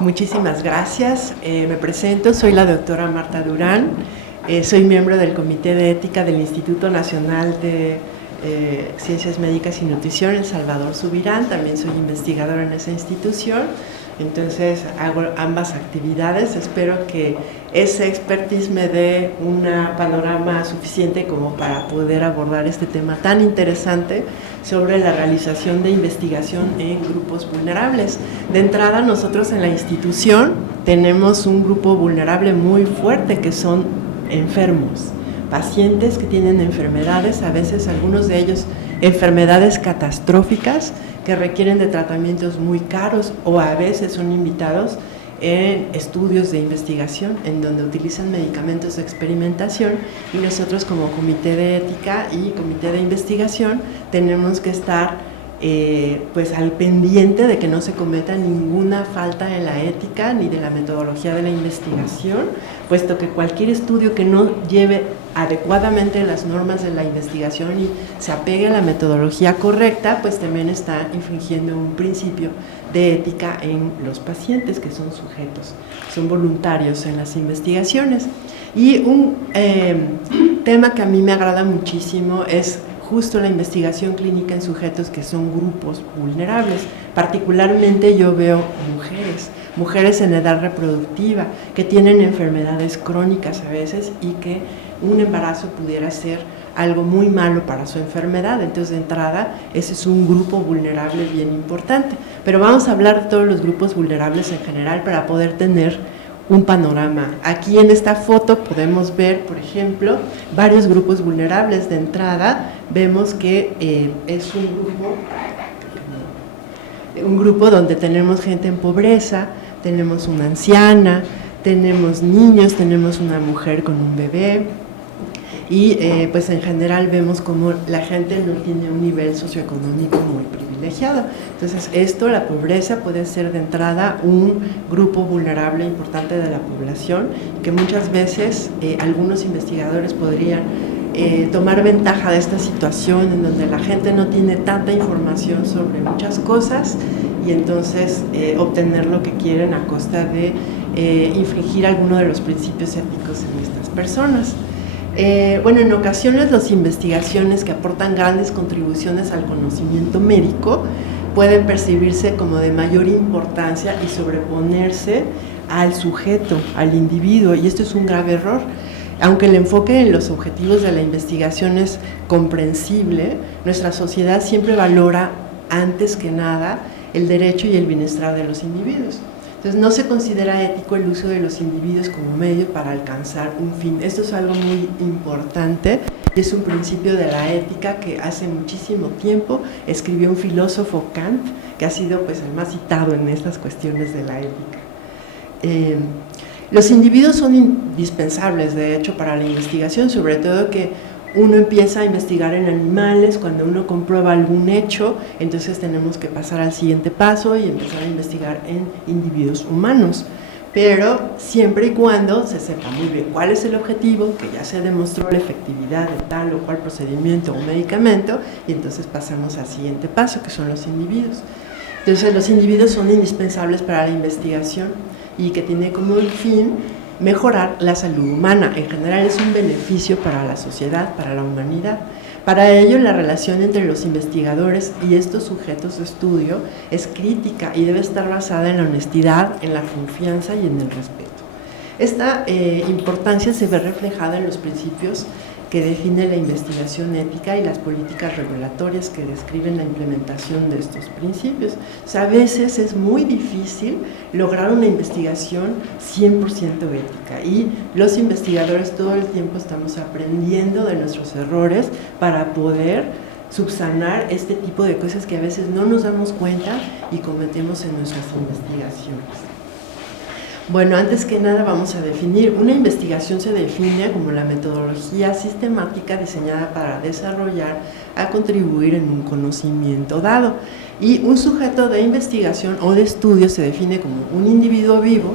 Muchísimas gracias. Me presento, soy la doctora Marta Durán, soy miembro del Comité de Ética del Instituto Nacional de Ciencias Médicas y Nutrición en Salvador Subirán, también soy investigadora en esa institución, entonces hago ambas actividades. Espero que esa expertise me dé un panorama suficiente como para poder abordar este tema tan interesante sobre la realización de investigación en grupos vulnerables. De entrada, nosotros en la institución tenemos un grupo vulnerable muy fuerte que son enfermos, pacientes que tienen enfermedades, a veces algunos de ellos enfermedades catastróficas que requieren de tratamientos muy caros o a veces son invitados en estudios de investigación en donde utilizan medicamentos de experimentación, y nosotros como comité de ética y comité de investigación tenemos que estar pues al pendiente de que no se cometa ninguna falta en la ética ni de la metodología de la investigación, puesto que cualquier estudio que no lleve adecuadamente las normas de la investigación y se apegue a la metodología correcta, pues también está infringiendo un principio de ética en los pacientes, que son sujetos, son voluntarios en las investigaciones. Y un tema que a mí me agrada muchísimo es justo la investigación clínica en sujetos que son grupos vulnerables. Particularmente yo veo mujeres en edad reproductiva que tienen enfermedades crónicas a veces y que un embarazo pudiera ser algo muy malo para su enfermedad. Entonces, de entrada, ese es un grupo vulnerable bien importante. Pero vamos a hablar de todos los grupos vulnerables en general para poder tener un panorama. Aquí en esta foto podemos ver, por ejemplo, varios grupos vulnerables. De entrada, vemos que es un grupo donde tenemos gente en pobreza, tenemos una anciana, tenemos niños, tenemos una mujer con un bebé, y pues en general vemos como la gente no tiene un nivel socioeconómico muy privilegiado. Entonces la pobreza puede ser de entrada un grupo vulnerable importante de la población, que muchas veces algunos investigadores podrían tomar ventaja de esta situación en donde la gente no tiene tanta información sobre muchas cosas y entonces obtener lo que quieren a costa de infringir alguno de los principios éticos en estas personas. Bueno, en ocasiones las investigaciones que aportan grandes contribuciones al conocimiento médico pueden percibirse como de mayor importancia y sobreponerse al sujeto, al individuo, y esto es un grave error. Aunque el enfoque en los objetivos de la investigación es comprensible, nuestra sociedad siempre valora antes que nada el derecho y el bienestar de los individuos. Entonces, no se considera ético el uso de los individuos como medio para alcanzar un fin. Esto es algo muy importante y es un principio de la ética que hace muchísimo tiempo escribió un filósofo, Kant, que ha sido pues el más citado en estas cuestiones de la ética. Los individuos son indispensables, de hecho, para la investigación, sobre todo que uno empieza a investigar en animales, cuando uno comprueba algún hecho, entonces tenemos que pasar al siguiente paso y empezar a investigar en individuos humanos, pero siempre y cuando se sepa muy bien cuál es el objetivo, que ya se demostró la efectividad de tal o cual procedimiento o medicamento, y entonces pasamos al siguiente paso, que son los individuos. Entonces los individuos son indispensables para la investigación y que tiene como fin mejorar la salud humana. En general es un beneficio para la sociedad, para la humanidad. Para ello, la relación entre los investigadores y estos sujetos de estudio es crítica y debe estar basada en la honestidad, en la confianza y en el respeto. Esta importancia se ve reflejada en los principios que define la investigación ética y las políticas regulatorias que describen la implementación de estos principios. O sea, a veces es muy difícil lograr una investigación 100% ética y los investigadores todo el tiempo estamos aprendiendo de nuestros errores para poder subsanar este tipo de cosas que a veces no nos damos cuenta y cometemos en nuestras investigaciones. Bueno, antes que nada vamos a definir. Una investigación se define como la metodología sistemática diseñada para desarrollar, a contribuir en un conocimiento dado. Y un sujeto de investigación o de estudio se define como un individuo vivo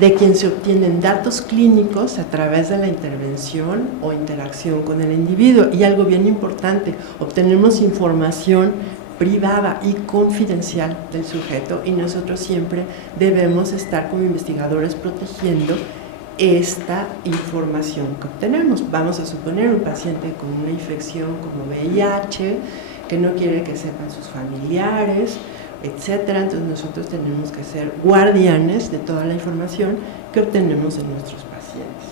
de quien se obtienen datos clínicos a través de la intervención o interacción con el individuo. Y algo bien importante, obtenemos información privada y confidencial del sujeto, y nosotros siempre debemos estar como investigadores protegiendo esta información que obtenemos. Vamos a suponer un paciente con una infección como VIH, que no quiere que sepan sus familiares, etcétera. Entonces nosotros tenemos que ser guardianes de toda la información que obtenemos de nuestros pacientes.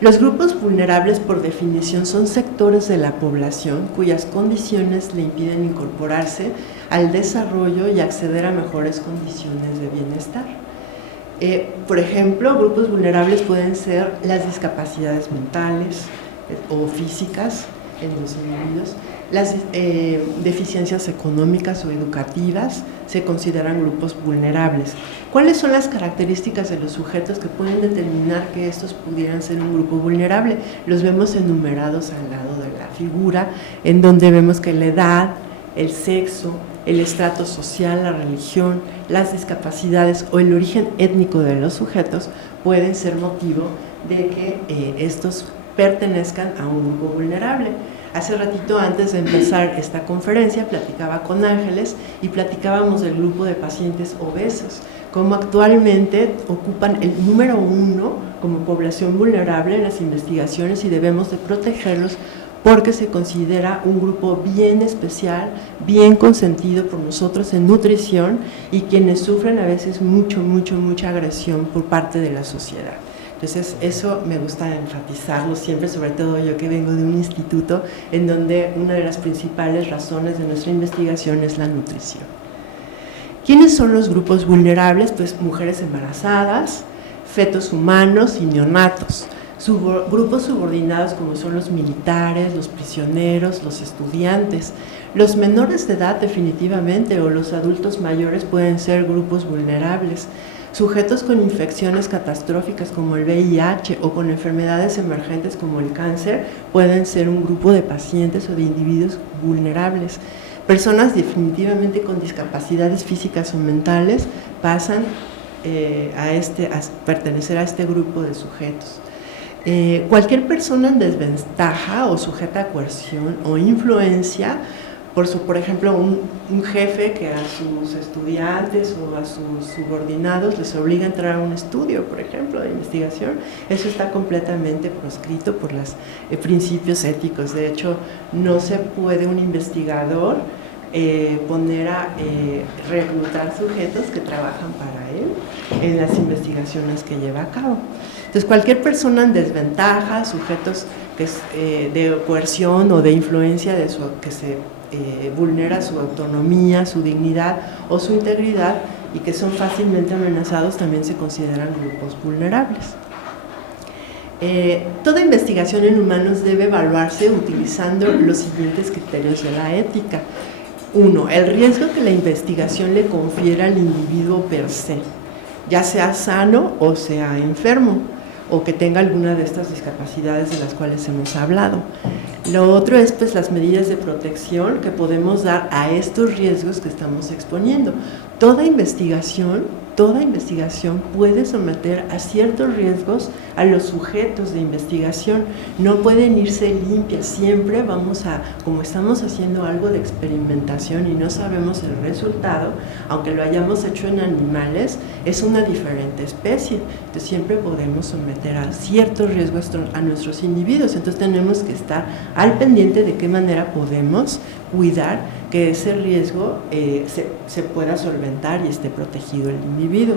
Los grupos vulnerables, por definición, son sectores de la población cuyas condiciones le impiden incorporarse al desarrollo y acceder a mejores condiciones de bienestar. Por ejemplo, grupos vulnerables pueden ser las discapacidades mentales o físicas en los individuos. Las deficiencias económicas o educativas se consideran grupos vulnerables. ¿Cuáles son las características de los sujetos que pueden determinar que estos pudieran ser un grupo vulnerable? Los vemos enumerados al lado de la figura, en donde vemos que la edad, el sexo, el estrato social, la religión, las discapacidades o el origen étnico de los sujetos pueden ser motivo de que estos pertenezcan a un grupo vulnerable. Hace ratito, antes de empezar esta conferencia, platicaba con Ángeles y platicábamos del grupo de pacientes obesos, como actualmente ocupan el número 1 como población vulnerable en las investigaciones, y debemos de protegerlos porque se considera un grupo bien especial, bien consentido por nosotros en nutrición, y quienes sufren a veces mucha agresión por parte de la sociedad. Entonces, eso me gusta enfatizarlo siempre, sobre todo yo que vengo de un instituto en donde una de las principales razones de nuestra investigación es la nutrición. ¿Quiénes son los grupos vulnerables? Pues mujeres embarazadas, fetos humanos y neonatos. Grupos subordinados como son los militares, los prisioneros, los estudiantes. Los menores de edad definitivamente, o los adultos mayores, pueden ser grupos vulnerables. Sujetos con infecciones catastróficas como el VIH o con enfermedades emergentes como el cáncer pueden ser un grupo de pacientes o de individuos vulnerables. Personas definitivamente con discapacidades físicas o mentales pasan a pertenecer a este grupo de sujetos. Cualquier persona en desventaja o sujeta a coerción o influencia, por ejemplo, un jefe que a sus estudiantes o a sus subordinados les obliga a entrar a un estudio, por ejemplo, de investigación, eso está completamente proscrito por los principios éticos. De hecho, no se puede un investigador poner a reclutar sujetos que trabajan para él en las investigaciones que lleva a cabo. Entonces, cualquier persona en desventaja, sujetos de coerción o de influencia que se vulnera su autonomía, su dignidad o su integridad, y que son fácilmente amenazados, también se consideran grupos vulnerables. Toda investigación en humanos debe evaluarse utilizando los siguientes criterios de la ética. 1. El riesgo que la investigación le confiera al individuo per se, ya sea sano o sea enfermo, o que tenga alguna de estas discapacidades de las cuales hemos hablado. Lo otro es, pues, las medidas de protección que podemos dar a estos riesgos que estamos exponiendo. Toda investigación puede someter a ciertos riesgos a los sujetos de investigación. No pueden irse limpias. Siempre vamos como estamos haciendo algo de experimentación y no sabemos el resultado, aunque lo hayamos hecho en animales, es una diferente especie. Entonces siempre podemos someter a ciertos riesgos a nuestros individuos. Entonces tenemos que estar al pendiente de qué manera podemos cuidar que ese riesgo se pueda solventar y esté protegido el individuo.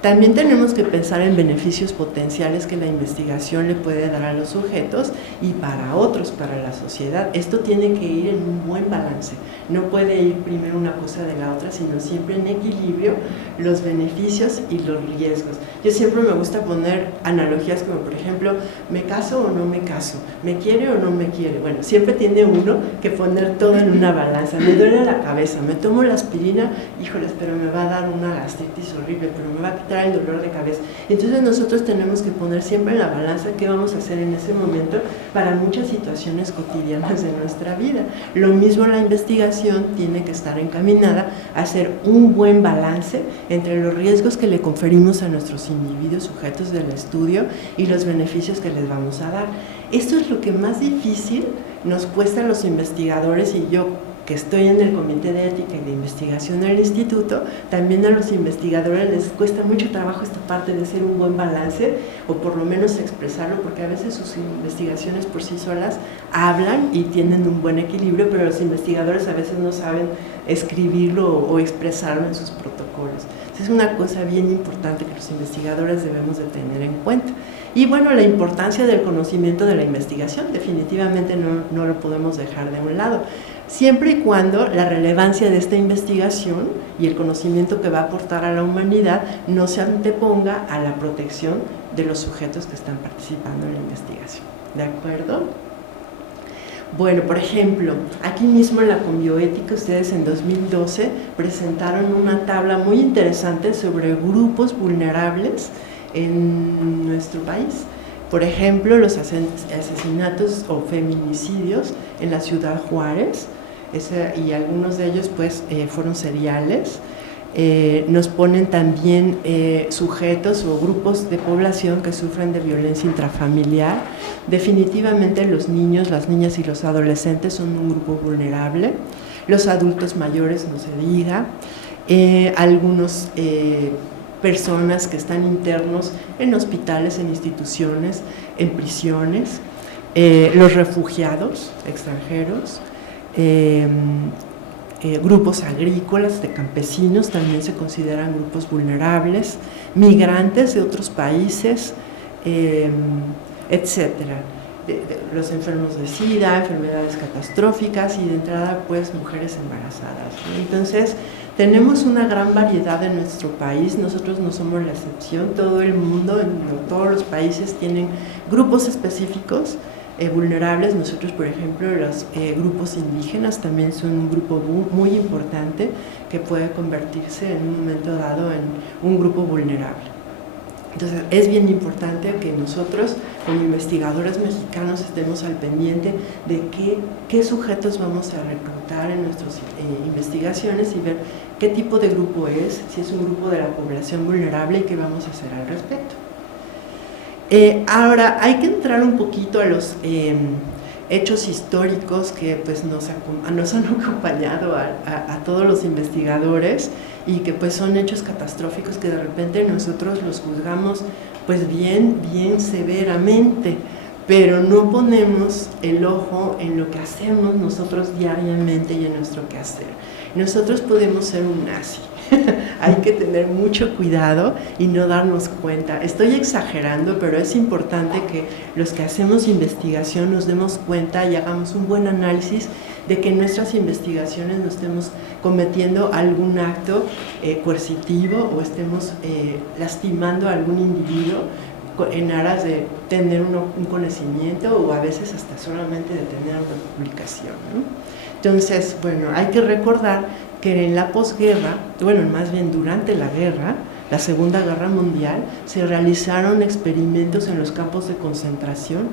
También tenemos que pensar en beneficios potenciales que la investigación le puede dar a los sujetos y para otros, para la sociedad. Esto tiene que ir en un buen balance. No puede ir primero una cosa de la otra, sino siempre en equilibrio los beneficios y los riesgos. Yo siempre me gusta poner analogías como, por ejemplo, ¿me caso o no me caso? ¿Me quiere o no me quiere? Bueno, siempre tiene uno que poner todo en una balanza. Me duele la cabeza, me tomo la aspirina, híjoles, pero me va a dar una gastritis horrible, pero me va a quitar el dolor de cabeza. Entonces nosotros tenemos que poner siempre en la balanza qué vamos a hacer en ese momento para muchas situaciones cotidianas de nuestra vida. Lo mismo la investigación tiene que estar encaminada a hacer un buen balance entre los riesgos que le conferimos a nuestros individuos sujetos del estudio y los beneficios que les vamos a dar. Esto es lo que más difícil nos cuesta a los investigadores, y yo que estoy en el Comité de Ética y de Investigación del Instituto, también a los investigadores les cuesta mucho trabajo esta parte de hacer un buen balance, o por lo menos expresarlo, porque a veces sus investigaciones por sí solas hablan y tienen un buen equilibrio, pero los investigadores a veces no saben escribirlo o expresarlo en sus protocolos. Es una cosa bien importante que los investigadores debemos de tener en cuenta. Y bueno, la importancia del conocimiento de la investigación, definitivamente no lo podemos dejar de un lado, siempre y cuando la relevancia de esta investigación y el conocimiento que va a aportar a la humanidad no se anteponga a la protección de los sujetos que están participando en la investigación. ¿De acuerdo? Bueno, por ejemplo, aquí mismo en la Conbioética, ustedes en 2012 presentaron una tabla muy interesante sobre grupos vulnerables en nuestro país. Por ejemplo, los asesinatos o feminicidios en la ciudad Juárez, y algunos de ellos pues fueron seriales. Nos ponen también sujetos o grupos de población que sufren de violencia intrafamiliar. Definitivamente los niños, las niñas y los adolescentes son un grupo vulnerable. Los adultos mayores, no se diga. Algunos personas que están internos en hospitales, en instituciones, en prisiones. Los refugiados extranjeros. Grupos agrícolas, de campesinos, también se consideran grupos vulnerables, migrantes de otros países, etcétera. Los enfermos de SIDA, enfermedades catastróficas y de entrada pues mujeres embarazadas, ¿no? Entonces tenemos una gran variedad en nuestro país, nosotros no somos la excepción, todo el mundo, todos los países tienen grupos específicos vulnerables. Nosotros, por ejemplo, los grupos indígenas también son un grupo muy importante que puede convertirse en un momento dado en un grupo vulnerable. Entonces, es bien importante que nosotros, como investigadores mexicanos, estemos al pendiente de qué sujetos vamos a reclutar en nuestras investigaciones y ver qué tipo de grupo es, si es un grupo de la población vulnerable y qué vamos a hacer al respecto. Ahora, hay que entrar un poquito a los hechos históricos que pues, nos han acompañado a todos los investigadores y que pues, son hechos catastróficos que de repente nosotros los juzgamos pues, bien severamente, pero no ponemos el ojo en lo que hacemos nosotros diariamente y en nuestro quehacer. Nosotros podemos ser un nazi. Hay que tener mucho cuidado y no darnos cuenta. Estoy exagerando, pero es importante que los que hacemos investigación nos demos cuenta y hagamos un buen análisis de que en nuestras investigaciones no estemos cometiendo algún acto coercitivo o estemos lastimando a algún individuo en aras de tener un conocimiento o a veces hasta solamente de tener una publicación, ¿no? Entonces, bueno, hay que recordar que en la posguerra, bueno, más bien durante la guerra, la Segunda Guerra Mundial, se realizaron experimentos en los campos de concentración,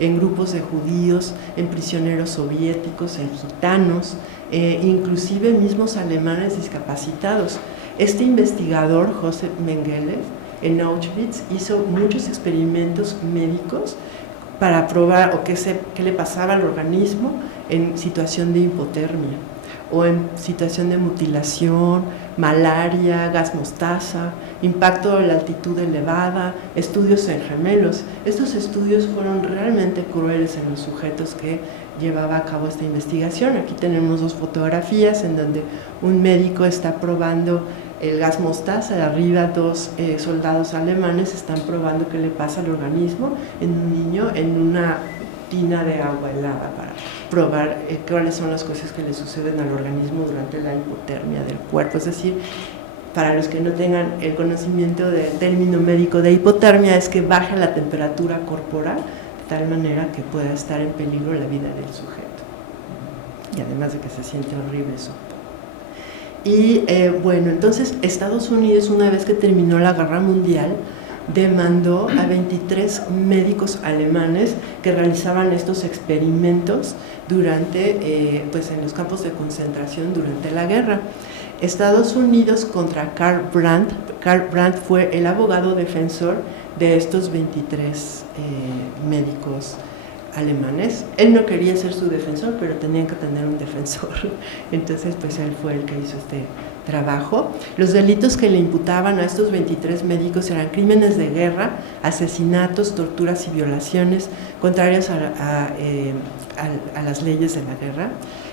en grupos de judíos, en prisioneros soviéticos, en gitanos, inclusive mismos alemanes discapacitados. Este investigador, Josef Mengele, en Auschwitz, hizo muchos experimentos médicos para probar qué le pasaba al organismo en situación de hipotermia o en situación de mutilación, malaria, gas mostaza, impacto de la altitud elevada, estudios en gemelos. Estos estudios fueron realmente crueles en los sujetos que llevaba a cabo esta investigación. Aquí tenemos dos fotografías en donde un médico está probando el gas mostaza, de arriba dos soldados alemanes están probando qué le pasa al organismo en un niño en una tina de agua helada para probar cuáles son las cosas que le suceden al organismo durante la hipotermia del cuerpo. Es decir, para los que no tengan el conocimiento del término médico de hipotermia, es que baja la temperatura corporal de tal manera que pueda estar en peligro la vida del sujeto. Y además de que se siente horrible eso. Y bueno, entonces Estados Unidos, una vez que terminó la Guerra Mundial, demandó a 23 médicos alemanes que realizaban estos experimentos durante, pues en los campos de concentración durante la guerra. Estados Unidos contra Karl Brandt. Karl Brandt fue el abogado defensor de estos 23 médicos alemanes. Él no quería ser su defensor, pero tenían que tener un defensor. Entonces, pues él fue el que hizo este trabajo. Los delitos que le imputaban a estos 23 médicos eran crímenes de guerra, asesinatos, torturas y violaciones contrarias a las leyes de la guerra,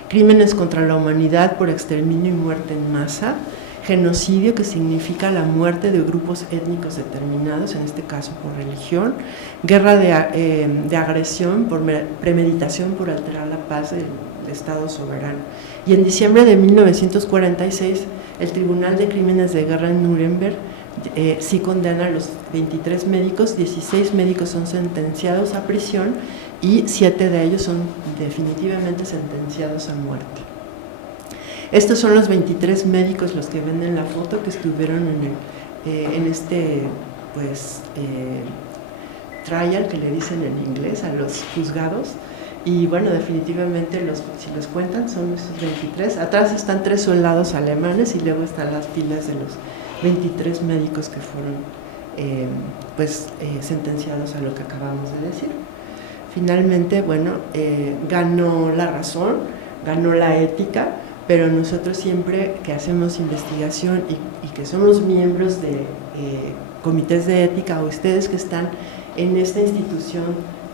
crímenes contra la humanidad por exterminio y muerte en masa, genocidio, que significa la muerte de grupos étnicos determinados, en este caso por religión, guerra de agresión por premeditación por alterar la paz del Estado soberano. Y en diciembre de 1946, el Tribunal de Crímenes de Guerra en Nuremberg sí condena a los 23 médicos, 16 médicos son sentenciados a prisión y 7 de ellos son definitivamente sentenciados a muerte. Estos son los 23 médicos, los que ven en la foto, que estuvieron en este trial, que le dicen en inglés a los juzgados. Y bueno, definitivamente si los cuentan son esos 23. Atrás están 3 soldados alemanes y luego están las filas de los 23 médicos que fueron sentenciados a lo que acabamos de decir. Finalmente, bueno, ganó la razón, ganó la ética, pero nosotros siempre que hacemos investigación y que somos miembros de comités de ética, o ustedes que están en esta institución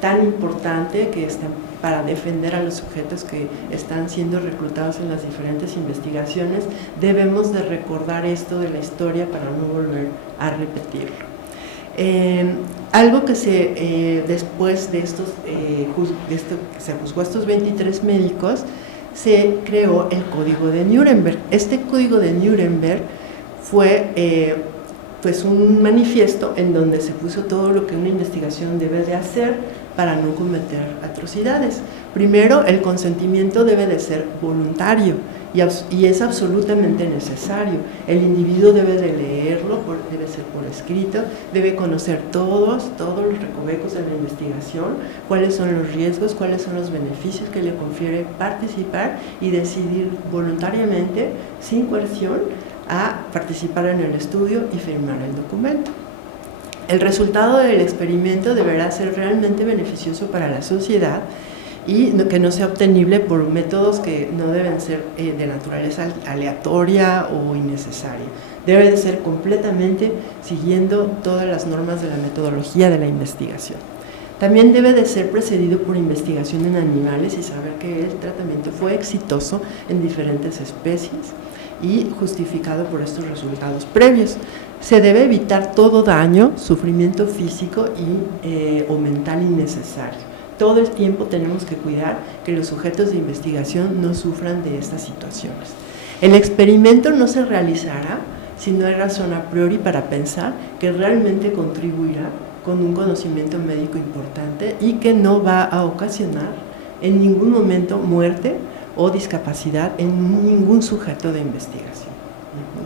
tan importante que están para defender a los sujetos que están siendo reclutados en las diferentes investigaciones, debemos de recordar esto de la historia para no volver a repetirlo. Algo que después de se juzgó a estos 23 médicos, se creó el Código de Nuremberg. Este Código de Nuremberg fue un manifiesto en donde se puso todo lo que una investigación debe de hacer para no cometer atrocidades. Primero, el consentimiento debe de ser voluntario y es absolutamente necesario. El individuo debe de leerlo, debe ser por escrito, debe conocer todos los recovecos de la investigación, cuáles son los riesgos, cuáles son los beneficios que le confiere participar y decidir voluntariamente, sin coerción, a participar en el estudio y firmar el documento. El resultado del experimento deberá ser realmente beneficioso para la sociedad y que no sea obtenible por métodos que no deben ser de naturaleza aleatoria o innecesaria. Debe de ser completamente siguiendo todas las normas de la metodología de la investigación. También debe de ser precedido por investigación en animales y saber que el tratamiento fue exitoso en diferentes especies y justificado por estos resultados previos. Se debe evitar todo daño, sufrimiento físico o mental innecesario. Todo el tiempo tenemos que cuidar que los sujetos de investigación no sufran de estas situaciones. El experimento no se realizará si no hay razón a priori para pensar que realmente contribuirá con un conocimiento médico importante y que no va a ocasionar en ningún momento muerte o discapacidad en ningún sujeto de investigación.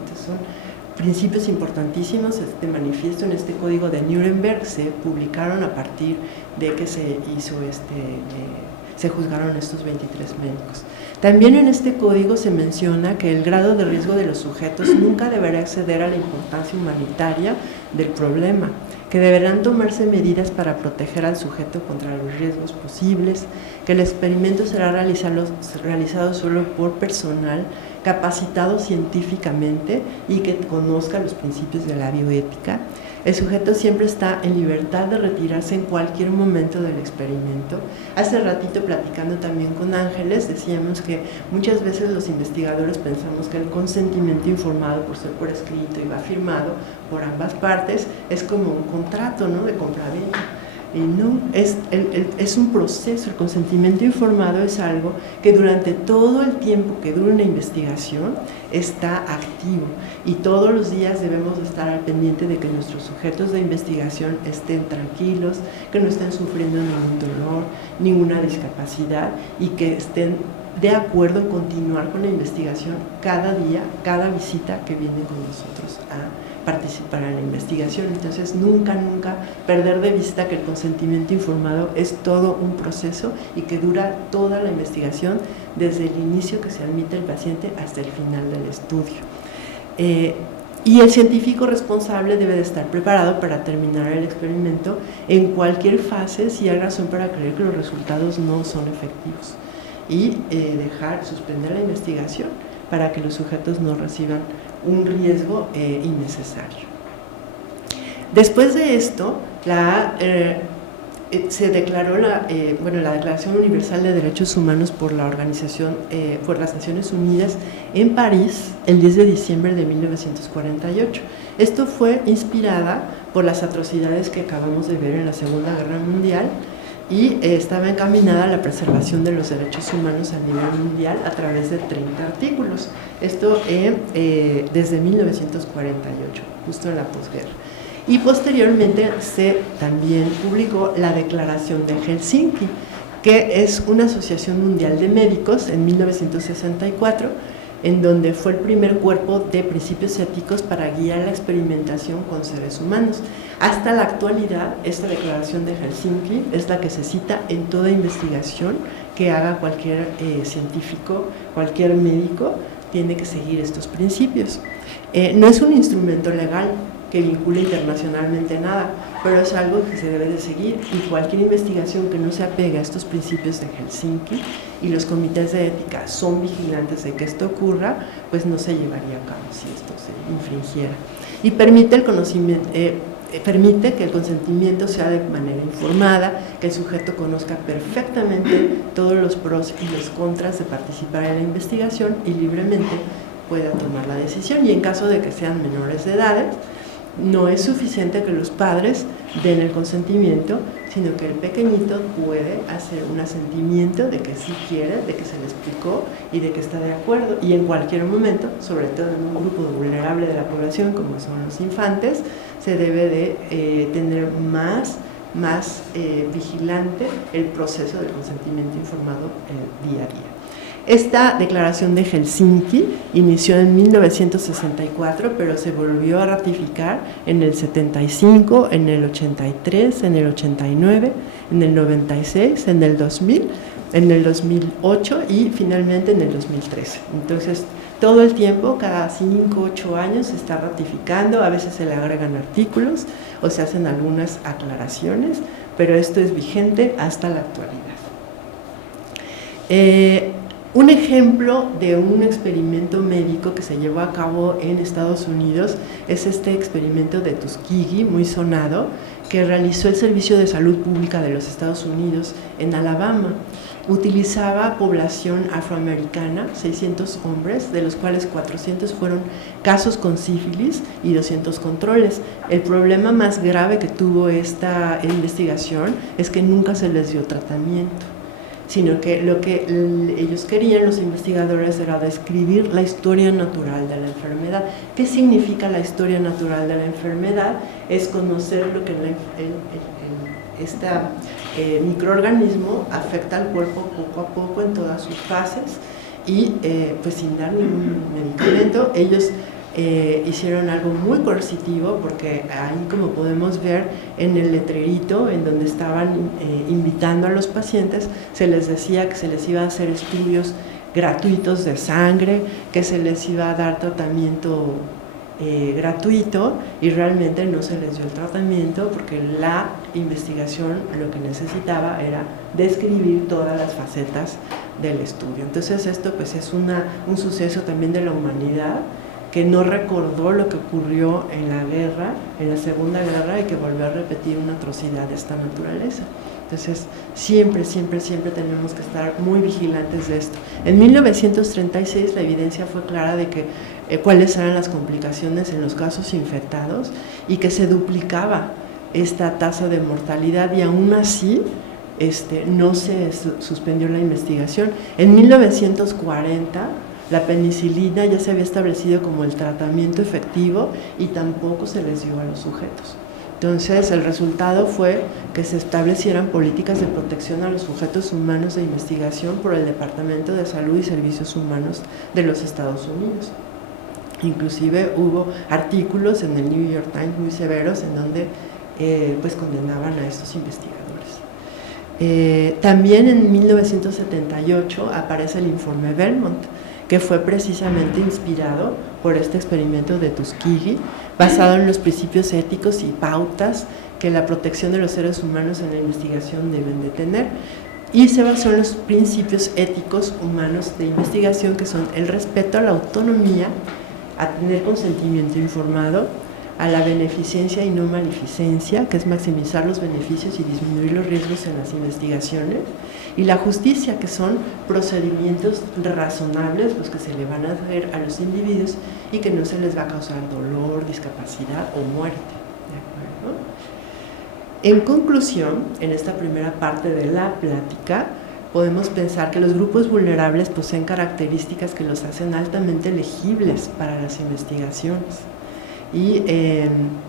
Entonces son principios importantísimos. Este manifiesto en este Código de Nuremberg se publicaron a partir de que se juzgaron estos 23 médicos. También en este código se menciona que el grado de riesgo de los sujetos nunca deberá exceder a la importancia humanitaria del problema, que deberán tomarse medidas para proteger al sujeto contra los riesgos posibles, que el experimento será realizado solo por personal capacitado científicamente y que conozca los principios de la bioética. El sujeto siempre está en libertad de retirarse en cualquier momento del experimento. Hace ratito, platicando también con Ángeles, decíamos que muchas veces los investigadores pensamos que el consentimiento informado, por ser por escrito y va firmado por ambas partes, es como un contrato, ¿no?, de compra-venta. Y no, es un proceso. El consentimiento informado es algo que durante todo el tiempo que dura una investigación está activo y todos los días debemos estar al pendiente de que nuestros sujetos de investigación estén tranquilos, que no estén sufriendo ningún dolor, ninguna discapacidad y que estén de acuerdo en continuar con la investigación cada día, cada visita que viene con nosotros a participar en la investigación. Entonces nunca perder de vista que el consentimiento informado es todo un proceso y que dura toda la investigación desde el inicio que se admite el paciente hasta el final del estudio. Y el científico responsable debe de estar preparado para terminar el experimento en cualquier fase si hay razón para creer que los resultados no son efectivos, y suspender la investigación para que los sujetos no reciban un riesgo innecesario. Después de esto, se declaró la Declaración Universal de Derechos Humanos por por las Naciones Unidas en París el 10 de diciembre de 1948. Esto fue inspirada por las atrocidades que acabamos de ver en la Segunda Guerra Mundial y estaba encaminada a la preservación de los derechos humanos a nivel mundial a través de 30 artículos. Esto desde 1948, justo en la posguerra. Y posteriormente se también publicó la Declaración de Helsinki, que es una asociación mundial de médicos en 1964, en donde fue el primer cuerpo de principios éticos para guiar la experimentación con seres humanos. Hasta la actualidad, esta Declaración de Helsinki es la que se cita en toda investigación que haga cualquier científico, cualquier médico, tiene que seguir estos principios. No es un instrumento legal que vincule internacionalmente nada, pero es algo que se debe de seguir, y cualquier investigación que no se apegue a estos principios de Helsinki, y los comités de ética son vigilantes de que esto ocurra, pues no se llevaría a cabo si esto se infringiera. Y permite que el consentimiento sea de manera informada, que el sujeto conozca perfectamente todos los pros y los contras de participar en la investigación y libremente pueda tomar la decisión. Y en caso de que sean menores de edad, no es suficiente que los padres den el consentimiento, sino que el pequeñito puede hacer un asentimiento de que sí quiere, de que se le explicó y de que está de acuerdo, y en cualquier momento, sobre todo en un grupo vulnerable de la población como son los infantes, se debe de tener más vigilante el proceso del consentimiento informado día a día. Esta Declaración de Helsinki inició en 1964, pero se volvió a ratificar en el 75, en el 83, en el 89, en el 96, en el 2000, en el 2008 y finalmente en el 2013. Entonces, todo el tiempo, cada 5 o 8 años se está ratificando, a veces se le agregan artículos o se hacen algunas aclaraciones, pero esto es vigente hasta la actualidad. Un ejemplo de un experimento médico que se llevó a cabo en Estados Unidos es este experimento de Tuskegee, muy sonado, que realizó el Servicio de Salud Pública de los Estados Unidos en Alabama. Utilizaba población afroamericana, 600 hombres, de los cuales 400 fueron casos con sífilis y 200 controles. El problema más grave que tuvo esta investigación es que nunca se les dio tratamiento, sino que lo que ellos querían, los investigadores, era describir la historia natural de la enfermedad. ¿Qué significa la historia natural de la enfermedad? Es conocer lo que este microorganismo afecta al cuerpo poco a poco en todas sus fases, y pues sin dar ningún medicamento. Ellos hicieron algo muy coercitivo, porque ahí, como podemos ver en el letrerito en donde estaban invitando a los pacientes, se les decía que se les iba a hacer estudios gratuitos de sangre, que se les iba a dar tratamiento gratuito, y realmente no se les dio el tratamiento porque la investigación lo que necesitaba era describir todas las facetas del estudio. Entonces esto pues es un suceso también de la humanidad, que no recordó lo que ocurrió en la guerra, en la Segunda Guerra, y que volvió a repetir una atrocidad de esta naturaleza. Entonces, siempre tenemos que estar muy vigilantes de esto. En 1936 la evidencia fue clara de que cuáles eran las complicaciones en los casos infectados, y que se duplicaba esta tasa de mortalidad, y aún así no se suspendió la investigación. En 1940 la penicilina ya se había establecido como el tratamiento efectivo, y tampoco se les dio a los sujetos. Entonces, el resultado fue que se establecieran políticas de protección a los sujetos humanos de investigación por el Departamento de Salud y Servicios Humanos de los Estados Unidos. Inclusive hubo artículos en el New York Times muy severos en donde pues condenaban a estos investigadores. También en 1978 aparece el informe Belmont, que fue precisamente inspirado por este experimento de Tuskegee, basado en los principios éticos y pautas que la protección de los seres humanos en la investigación deben de tener. Y se basó en los principios éticos humanos de investigación, que son el respeto a la autonomía, a tener consentimiento informado, a la beneficencia y no maleficencia, que es maximizar los beneficios y disminuir los riesgos en las investigaciones, y la justicia, que son procedimientos razonables los que se le van a hacer a los individuos y que no se les va a causar dolor, discapacidad o muerte. ¿De acuerdo? En conclusión, en esta primera parte de la plática, podemos pensar que los grupos vulnerables poseen características que los hacen altamente elegibles para las investigaciones. Y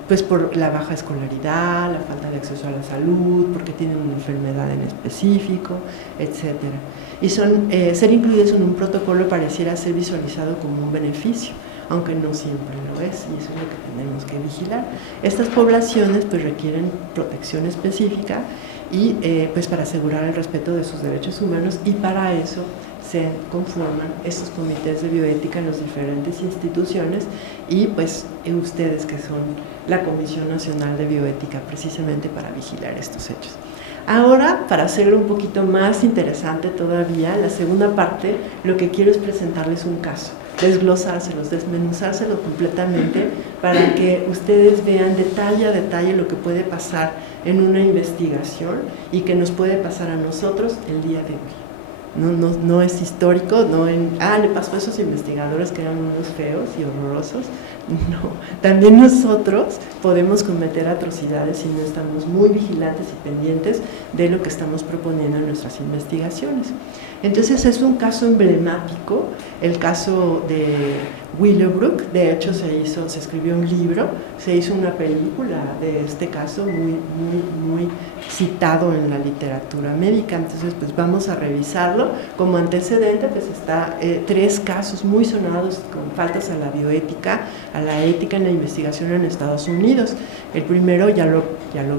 pues por la baja escolaridad, la falta de acceso a la salud, porque tienen una enfermedad en específico, etc. Y ser incluidos en un protocolo pareciera ser visualizado como un beneficio, aunque no siempre lo es, y eso es lo que tenemos que vigilar. Estas poblaciones pues requieren protección específica y pues para asegurar el respeto de sus derechos humanos, y para eso se conforman estos comités de bioética en las diferentes instituciones, y pues ustedes, que son la Comisión Nacional de Bioética, precisamente para vigilar estos hechos. Ahora, para hacerlo un poquito más interesante todavía, la segunda parte, lo que quiero es presentarles un caso, desglosárselos, desmenuzárselos completamente, para que ustedes vean detalle a detalle lo que puede pasar en una investigación y que nos puede pasar a nosotros el día de hoy. No es histórico, no le pasó a esos investigadores que eran unos feos y horrorosos. No, también nosotros podemos cometer atrocidades si no estamos muy vigilantes y pendientes de lo que estamos proponiendo en nuestras investigaciones. Entonces es un caso emblemático, el caso de Willowbrook. De hecho se escribió un libro, se hizo una película de este caso muy citado en la literatura médica. Entonces pues vamos a revisarlo. Como antecedente pues está 3 casos muy sonados con faltas a la bioética, a la ética en la investigación en Estados Unidos. El primero ya lo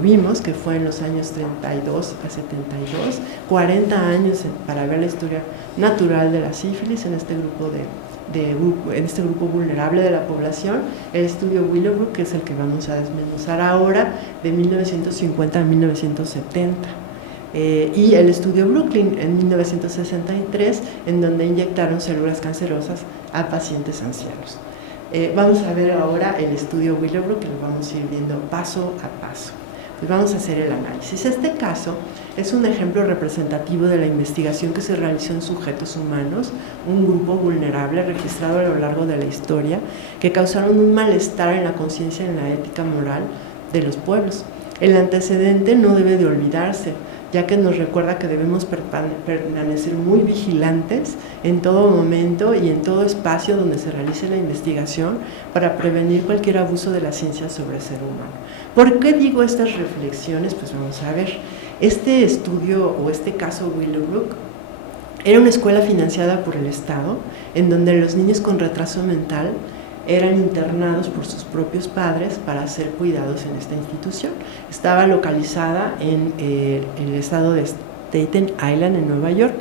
vimos, que fue en los años 32 a 72, 40 años para ver la historia natural de la sífilis en este grupo vulnerable de la población. El estudio Willowbrook, que es el que vamos a desmenuzar ahora, de 1950 a 1970. Y el estudio Brooklyn en 1963, en donde inyectaron células cancerosas a pacientes ancianos. Vamos a ver ahora el estudio Willowbrook, que lo vamos a ir viendo paso a paso. Pues vamos a hacer el análisis. Este caso es un ejemplo representativo de la investigación que se realizó en sujetos humanos, un grupo vulnerable registrado a lo largo de la historia, que causaron un malestar en la conciencia y en la ética moral de los pueblos. El antecedente no debe de olvidarse, ya que nos recuerda que debemos permanecer muy vigilantes en todo momento y en todo espacio donde se realice la investigación, para prevenir cualquier abuso de la ciencia sobre el ser humano. ¿Por qué digo estas reflexiones? Pues vamos a ver. Este estudio o este caso Willowbrook era una escuela financiada por el Estado, en donde los niños con retraso mental eran internados por sus propios padres para ser cuidados en esta institución. Estaba localizada en el estado de Staten Island, en Nueva York.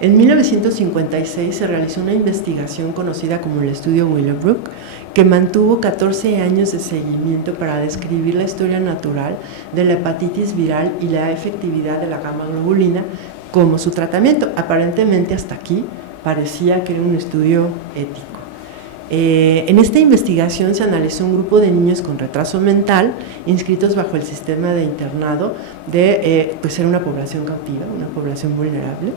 En 1956 se realizó una investigación conocida como el estudio Willowbrook, que mantuvo 14 años de seguimiento para describir la historia natural de la hepatitis viral y la efectividad de la gamma globulina como su tratamiento. Aparentemente hasta aquí parecía que era un estudio ético. En esta investigación se analizó un grupo de niños con retraso mental inscritos bajo el sistema de internado pues era una población cautiva, una población vulnerable.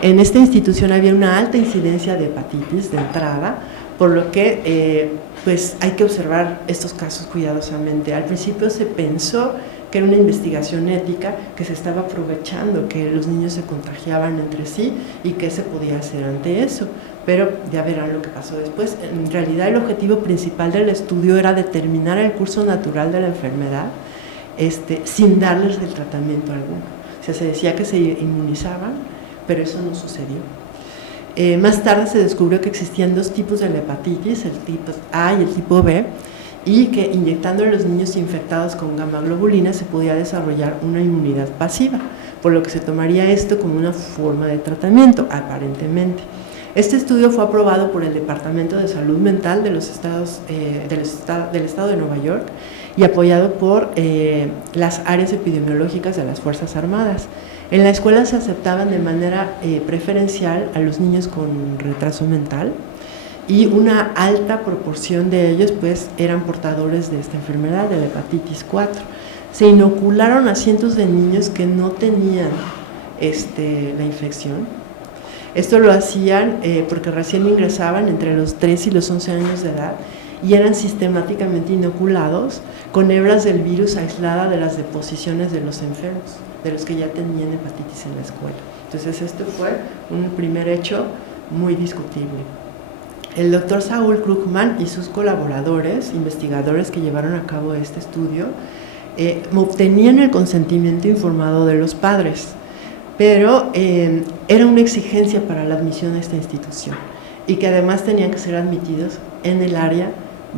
En esta institución había una alta incidencia de hepatitis de entrada, por lo que pues hay que observar estos casos cuidadosamente. Al principio se pensó que era una investigación ética, que se estaba aprovechando que los niños se contagiaban entre sí y qué se podía hacer ante eso, pero ya verán lo que pasó después. En realidad el objetivo principal del estudio era determinar el curso natural de la enfermedad sin darles el tratamiento alguno. O sea, se decía que se inmunizaban, pero eso no sucedió. Más tarde se descubrió que existían 2 tipos de la hepatitis, el tipo A y el tipo B, y que inyectando a los niños infectados con gamma globulina se podía desarrollar una inmunidad pasiva, por lo que se tomaría esto como una forma de tratamiento, aparentemente. Este estudio fue aprobado por el Departamento de Salud Mental de los del Estado de Nueva York y apoyado por las áreas epidemiológicas de las Fuerzas Armadas. En la escuela se aceptaban de manera preferencial a los niños con retraso mental y una alta proporción de ellos pues eran portadores de esta enfermedad, de la hepatitis 4. Se inocularon a cientos de niños que no tenían la infección. Esto lo hacían porque recién ingresaban entre los 3 y los 11 años de edad y eran sistemáticamente inoculados con hebras del virus aislada de las deposiciones de los enfermos, de los que ya tenían hepatitis en la escuela. Entonces esto fue un primer hecho muy discutible. El doctor Saúl Krugman y sus colaboradores, investigadores que llevaron a cabo este estudio, obtenían el consentimiento informado de los padres, pero era una exigencia para la admisión a esta institución y que además tenían que ser admitidos en el área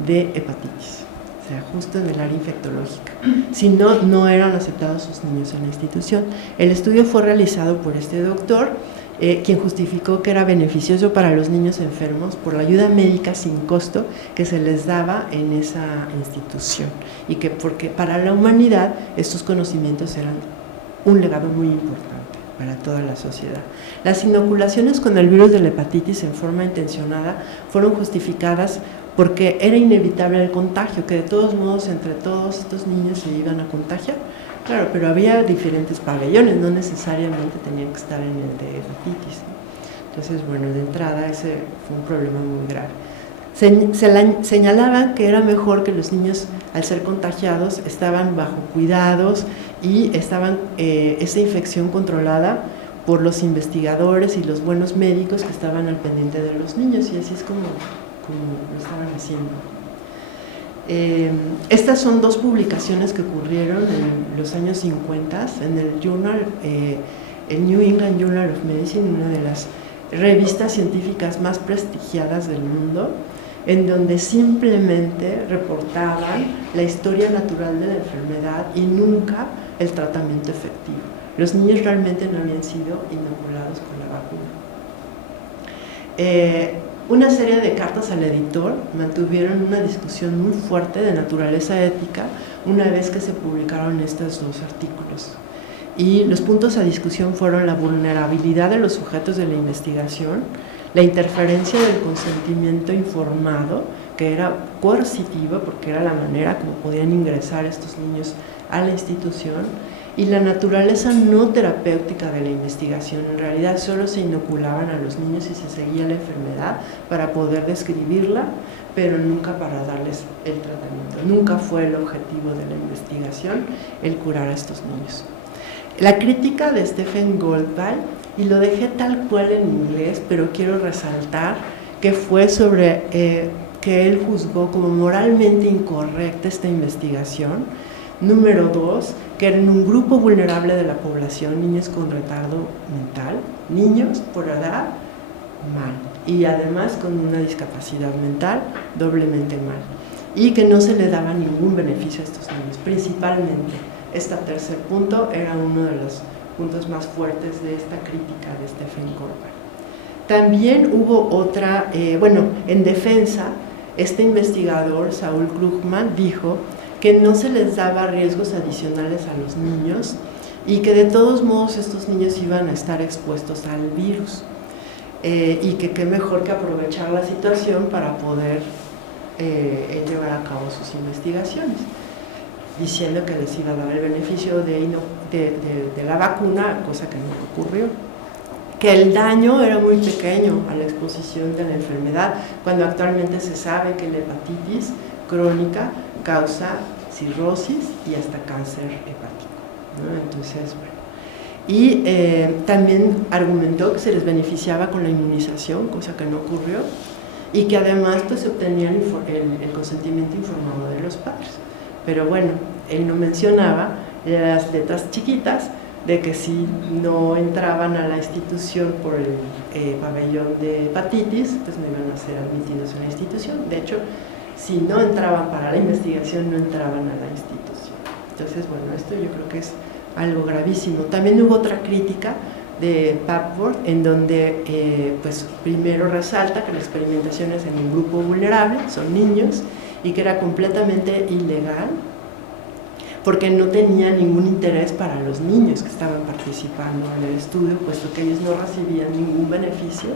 de hepatitis, o sea, justo en el área infectológica. Si no, no eran aceptados sus niños en la institución. El estudio fue realizado por este doctor, quien justificó que era beneficioso para los niños enfermos por la ayuda médica sin costo que se les daba en esa institución y que porque para la humanidad estos conocimientos eran un legado muy importante para toda la sociedad. Las inoculaciones con el virus de la hepatitis en forma intencionada fueron justificadas porque era inevitable el contagio, que de todos modos entre todos estos niños se iban a contagiar. Claro, pero había diferentes pabellones, no necesariamente tenían que estar en el de hepatitis. Entonces, bueno, de entrada ese fue un problema muy grave. Señalaban que era mejor que los niños, al ser contagiados, estaban bajo cuidados y estaban esa infección controlada por los investigadores y los buenos médicos que estaban al pendiente de los niños, y así es como lo estaban haciendo. Estas son dos publicaciones que ocurrieron en los años 50 en el New England Journal of Medicine, una de las revistas científicas más prestigiadas del mundo, en donde simplemente reportaban la historia natural de la enfermedad y nunca el tratamiento efectivo. Los niños realmente no habían sido inoculados con la vacuna. Una serie de cartas al editor mantuvieron una discusión muy fuerte de naturaleza ética una vez que se publicaron estos dos artículos. Y los puntos a discusión fueron la vulnerabilidad de los sujetos de la investigación, la interferencia del consentimiento informado, que era coercitivo porque era la manera como podían ingresar estos niños a la institución, y la naturaleza no terapéutica de la investigación. En realidad solo se inoculaban a los niños y se seguía la enfermedad para poder describirla, pero nunca para darles el tratamiento. Nunca fue el objetivo de la investigación el curar a estos niños. La crítica de Stephen Goldwyn, y lo dejé tal cual en inglés, pero quiero resaltar que fue sobre que él juzgó como moralmente incorrecta esta investigación. Número 2, que eran un grupo vulnerable de la población, niños con retardo mental, niños por edad, mal, y además con una discapacidad mental, doblemente mal, y que no se le daba ningún beneficio a estos niños. Principalmente, este tercer punto era uno de los puntos más fuertes de esta crítica de Stephen Goldwyn. También hubo otra, en defensa, este investigador, Saúl Krugman, dijo que no se les daba riesgos adicionales a los niños y que de todos modos estos niños iban a estar expuestos al virus y que qué mejor que aprovechar la situación para poder llevar a cabo sus investigaciones, diciendo que les iba a dar el beneficio de la vacuna, cosa que no ocurrió. Que el daño era muy pequeño a la exposición de la enfermedad, cuando actualmente se sabe que la hepatitis crónica causa cirrosis y hasta cáncer hepático, ¿no? Entonces, bueno. Y también argumentó que se les beneficiaba con la inmunización, cosa que no ocurrió, y que además pues, se obtenía el consentimiento informado de los padres. Pero bueno, él no mencionaba las letras chiquitas de que si no entraban a la institución por el pabellón de hepatitis, pues no iban a ser admitidos en la institución. De hecho, si no entraban para la investigación, no entraban a la institución. Entonces, bueno, esto yo creo que es algo gravísimo. También hubo otra crítica de Papworth, en donde pues primero resalta que la experimentación es en un grupo vulnerable, son niños, y que era completamente ilegal porque no tenía ningún interés para los niños que estaban participando en el estudio, puesto que ellos no recibían ningún beneficio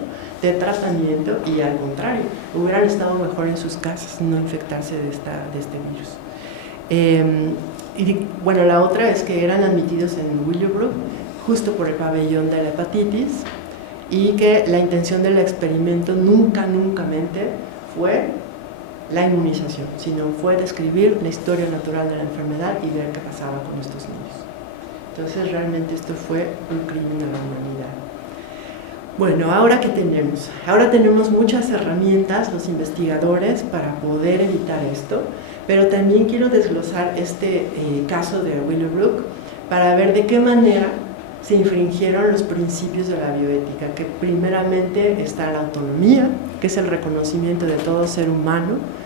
de tratamiento y al contrario, hubieran estado mejor en sus casas, no infectarse de este virus. Y bueno, la otra es que eran admitidos en Willowbrook justo por el pabellón de la hepatitis y que la intención del experimento nunca fue la inmunización, sino fue describir la historia natural de la enfermedad y ver qué pasaba con estos niños. Entonces realmente esto fue un crimen a la humanidad. Bueno, ¿ahora qué tenemos? Ahora tenemos muchas herramientas, los investigadores, para poder evitar esto, pero también quiero desglosar este caso de Willowbrook para ver de qué manera se infringieron los principios de la bioética, que primeramente está la autonomía, que es el reconocimiento de todo ser humano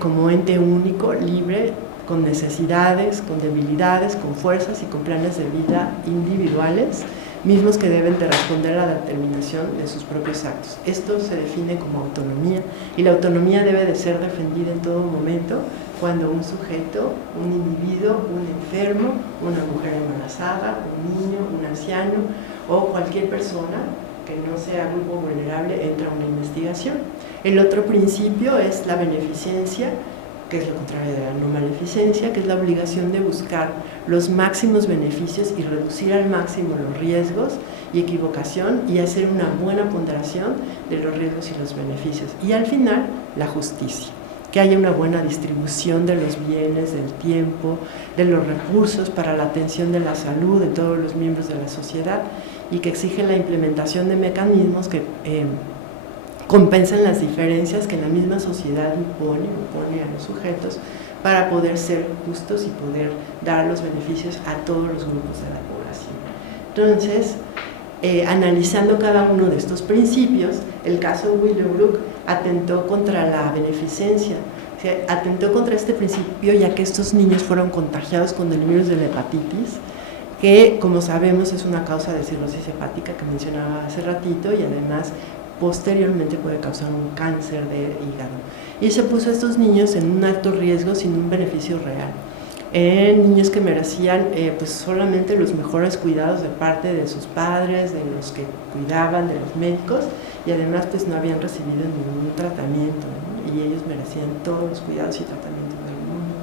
como ente único, libre, con necesidades, con debilidades, con fuerzas y con planes de vida individuales, mismos que deben de responder a la determinación de sus propios actos. Esto se define como autonomía, y la autonomía debe de ser defendida en todo momento cuando un sujeto, un individuo, un enfermo, una mujer embarazada, un niño, un anciano o cualquier persona que no sea grupo vulnerable entra a una investigación. El otro principio es la beneficencia, que es lo contrario de la no maleficencia, que es la obligación de buscar los máximos beneficios y reducir al máximo los riesgos y equivocación y hacer una buena ponderación de los riesgos y los beneficios. Y al final, la justicia, que haya una buena distribución de los bienes, del tiempo, de los recursos para la atención de la salud de todos los miembros de la sociedad y que exige la implementación de mecanismos que compensen las diferencias que la misma sociedad impone a los sujetos para poder ser justos y poder dar los beneficios a todos los grupos de la población. Entonces, analizando cada uno de estos principios, el caso Willowbrook atentó contra la beneficencia, o sea, atentó contra este principio ya que estos niños fueron contagiados con el virus de la hepatitis, que como sabemos es una causa de cirrosis hepática que mencionaba hace ratito y además posteriormente puede causar un cáncer de hígado. Y se puso a estos niños en un alto riesgo sin un beneficio real. Niños que merecían pues solamente los mejores cuidados de parte de sus padres, de los que cuidaban, de los médicos, y además pues no habían recibido ningún tratamiento, ¿no? Y ellos merecían todos los cuidados y tratamientos del mundo.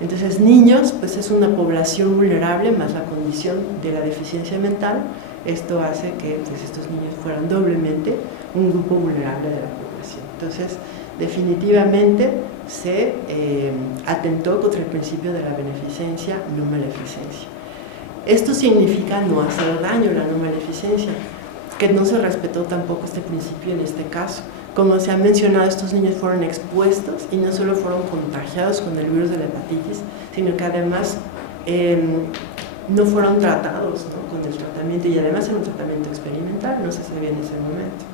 Entonces niños pues es una población vulnerable más la condición de la deficiencia mental. Esto hace que pues, estos niños fueran doblemente un grupo vulnerable de la población. Entonces, definitivamente se atentó contra el principio de la beneficencia, no maleficencia. Esto significa no hacer daño, la no maleficencia, que no se respetó tampoco este principio en este caso. Como se ha mencionado, estos niños fueron expuestos y no solo fueron contagiados con el virus de la hepatitis, sino que además no fueron tratados, ¿no?, con el tratamiento, y además era un tratamiento experimental, no se sabía en ese momento.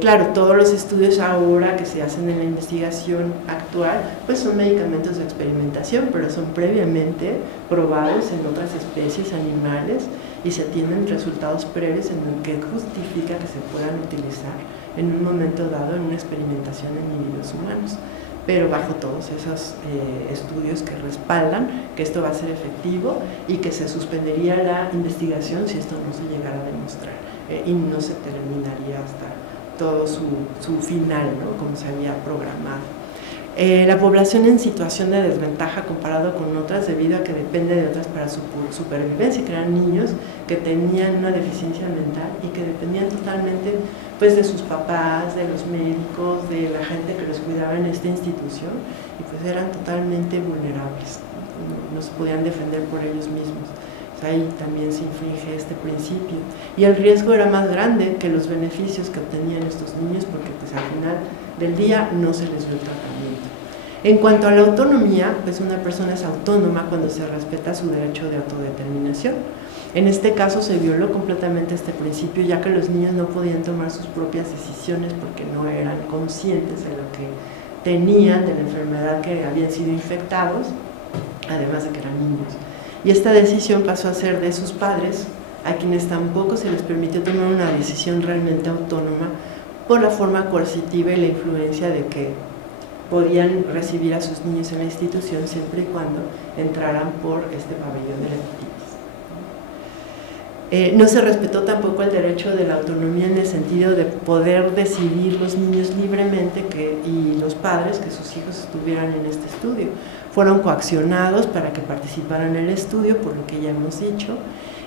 Claro, todos los estudios ahora que se hacen en la investigación actual, pues son medicamentos de experimentación, pero son previamente probados en otras especies animales y se tienen resultados previos en los que justifica que se puedan utilizar en un momento dado en una experimentación en individuos humanos, pero bajo todos esos estudios que respaldan que esto va a ser efectivo y que se suspendería la investigación si esto no se llegara a demostrar y no se terminaría hasta todo su final, ¿no?, como se había programado. La población en situación de desventaja comparado con otras debido a que depende de otras para su supervivencia, que eran niños que tenían una deficiencia mental y que dependían totalmente pues de sus papás, de los médicos, de la gente que los cuidaba en esta institución, y pues eran totalmente vulnerables, no se podían defender por ellos mismos. Ahí también se infringe este principio y el riesgo era más grande que los beneficios que obtenían estos niños, porque pues al final del día no se les dio el tratamiento. En cuanto a la autonomía, pues una persona es autónoma cuando se respeta su derecho de autodeterminación. En este caso se violó completamente este principio, ya que los niños no podían tomar sus propias decisiones porque no eran conscientes de lo que tenían, de la enfermedad que habían sido infectados, además de que eran niños. Y esta decisión pasó a ser de sus padres a quienes tampoco se les permitió tomar una decisión realmente autónoma por la forma coercitiva y la influencia de que podían recibir a sus niños en la institución siempre y cuando entraran por este pabellón de la hepatitis. No se respetó tampoco el derecho de la autonomía en el sentido de poder decidir los niños libremente y los padres que sus hijos estuvieran en este estudio. Fueron coaccionados para que participaran en el estudio, por lo que ya hemos dicho,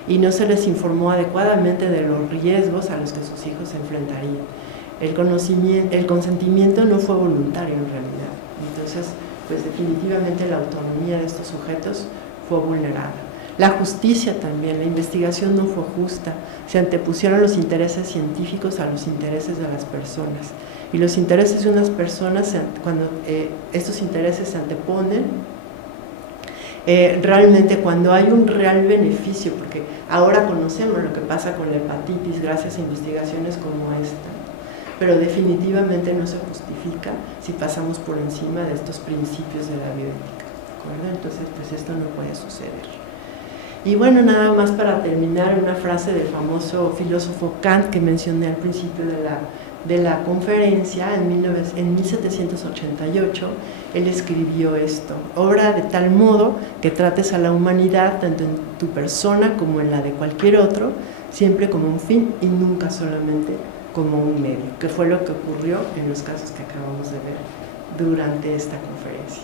y no se les informó adecuadamente de los riesgos a los que sus hijos se enfrentarían. El consentimiento no fue voluntario en realidad, entonces pues definitivamente la autonomía de estos sujetos fue vulnerada. La justicia también, la investigación no fue justa, se antepusieron los intereses científicos a los intereses de las personas, y los intereses de unas personas, cuando estos intereses se anteponen, realmente cuando hay un real beneficio, porque ahora conocemos lo que pasa con la hepatitis gracias a investigaciones como esta, pero definitivamente no se justifica si pasamos por encima de estos principios de la bioética, ¿de acuerdo? Entonces, pues esto no puede suceder. Y bueno, nada más para terminar, una frase del famoso filósofo Kant que mencioné al principio de la conferencia, en 1788, él escribió esto: obra de tal modo que trates a la humanidad, tanto en tu persona como en la de cualquier otro, siempre como un fin y nunca solamente como un medio, que fue lo que ocurrió en los casos que acabamos de ver durante esta conferencia.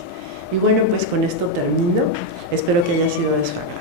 Y bueno, pues con esto termino, espero que haya sido de su agrado.